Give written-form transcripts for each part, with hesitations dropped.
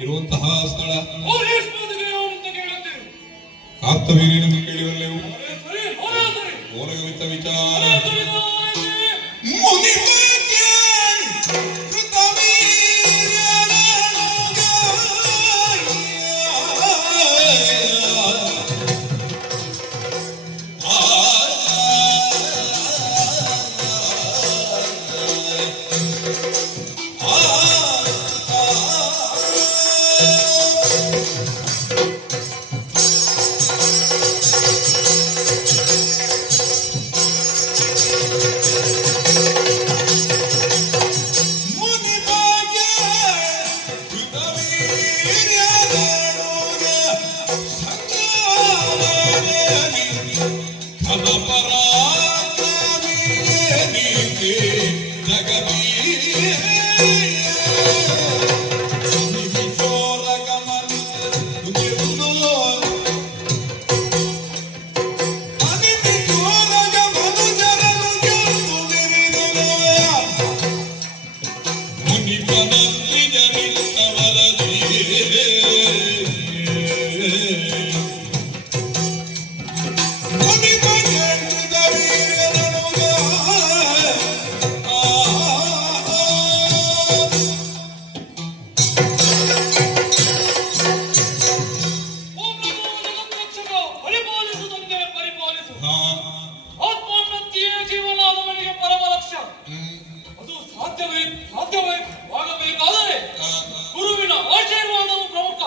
ಇರುವಂತಹ ಸ್ಥಳ ಕಾರ್ತವೀರ್ಯನೆಂದು ಕೇಳಿರಲೆವು. ಮೌನಗವಿತ ವಿಚಾರ ಸಾಧ್ಯವಾಗಬೇಕಾದರೆ ಗುರುವಿನ ಆಶೀರ್ವಾದವು ಪ್ರಮುಖ.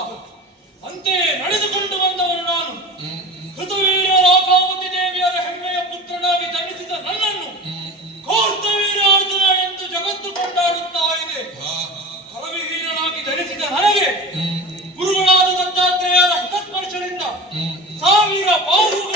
ಅಂತೆಯೇ ನಡೆದುಕೊಂಡು ಬಂದವನು ನಾನು. ಕೃತವೀರ್ಯ ರಾಕಾವತಿ ದೇವಿಯರ ಹೆಮ್ಮೆಯ ಪುತ್ರನಾಗಿ ಜನಿಸಿದ ನನ್ನನ್ನು ಕರ್ತವೀರ್ಯ ಅರ್ಜುನ ಎಂದು ಜಗತ್ತು ಕೊಂಡಾಡುತ್ತಾ ಇದೆ. ಕರವಿಹೀನನಾಗಿ ಜನಿಸಿದ ನನಗೆ ಗುರುಗಳಾದ ದತ್ತಾತ್ರೇಯರ ಹಿತಸ್ಪರ್ಶದಿಂದ ಸಾವಿರ ಬಾಹುಗಳ